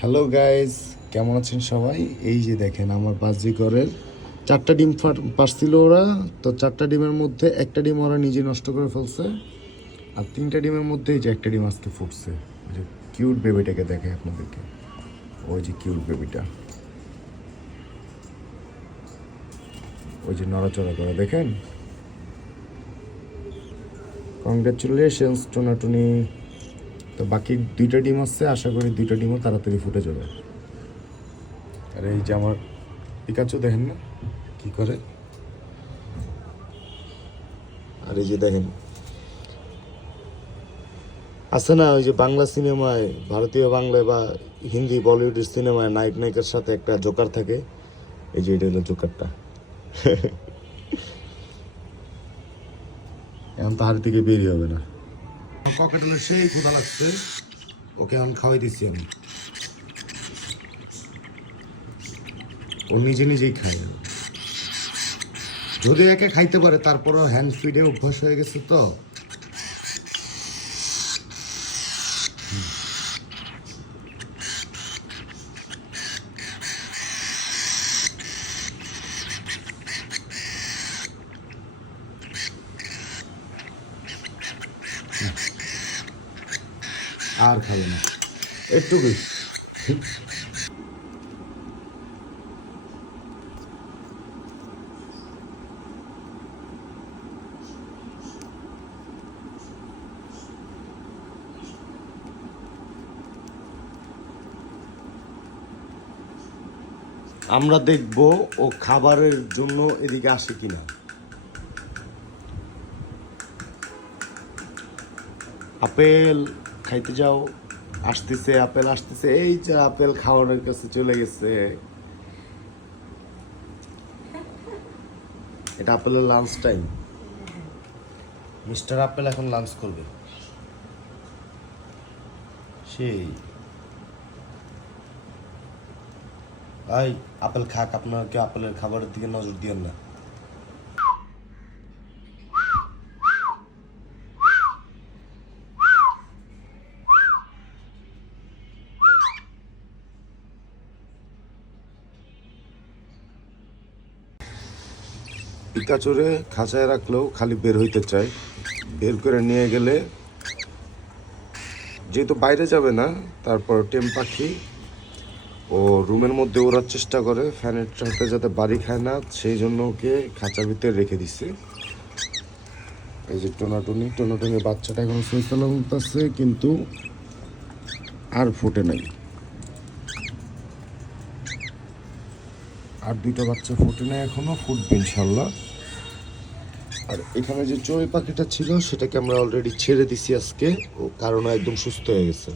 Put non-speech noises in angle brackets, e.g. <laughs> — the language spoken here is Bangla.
হ্যালো গাইজ কেমন আছেন সবাই? এই যে দেখেন, আমার বাজিকরের চারটা ডিম পারছিল ওরা। তো চারটা ডিমের মধ্যে একটা ডিম ওরা নিজে নষ্ট করে ফেলছে আর তিনটা ডিমের মধ্যে এই যে একটা ডিম আজকে ফুটছে। ওই যে কিউট বেবিটাকে দেখে আপনাদেরকে। ওই যে কিউট বেবিটা ওই যে নড়াচড়া করে, দেখেন? কংগ্রাচুলেশনস টোনাটুনি। তো বাকি দুইটা ডিম আছে আশা করি দুইটা ডিমও তাড়াতাড়ি ফুটে যাবে। আর এই যে আমার পিকাচু দেখেন না কি করে? আর এই যে দেখেন আছে না ওই যে বাংলা সিনেমায় ভারতীয় বাংলায় বা হিন্দি বলিউডের সিনেমায় নায়ক নায়িকার সাথে একটা জোকার থাকে। এই যে এটা হলো জোকারটা। <laughs> এখন তো হাড় থেকে বেরিয়ে হবে না। ককাটেলের সেই ক্ষুধা লাগছে, ওকে এখন খাওয়াই দিচ্ছি আমি। ও নিজে নিজেই খায়। যদি একে খাইতে পারে, তারপরও হ্যান্ড ফিডে অভ্যাস হয়ে গেছে তো। আর খাবে না। একটুকুই। আমরা দেখব ও খাবারের জন্য এদিকে আসে কিনা। আপেল খাইতে যাও, আসতেছে, আপেল আসতেছে, এই যে আপেল খাওয়ানোর কাছে চলে গেছে। এটা আপেলের লাঞ্চ টাইম মিস্টার আপেল এখন লাঞ্চ করবে। সেই। ভাই, আপেল খাক, আপনার কেউ আপেলের খাবারের দিকে নজর দিয়েন না। পিকাচুরে খাঁচায় রাখলেও খালি বের হইতে চায়। বের করে নিয়ে গেলে যেহেতু বাইরে যাবে না, তারপর টেম পাখি ও রুমের মধ্যে ওড়ার চেষ্টা করে, ফ্যানের চাপে যাতে বাড়ি খায় না, সেই জন্য ওকে খাঁচার ভিতরে রেখে দিছে। এই যে টোনাটুনি টোনাটুনি বাচ্চাটা এখন সুইসালা আছে কিন্তু আর ফুটে নাই। আর দুইটা বাচ্চা ফুটে নেয় এখনও, ফুটবে ইনশাল্লাহ আর এখানে যে চড়ুই পাখিটা ছিল, সেটাকে আমরা অলরেডি ছেড়ে দিছি আজকে, ও কারণ একদম সুস্থ হয়ে গেছে।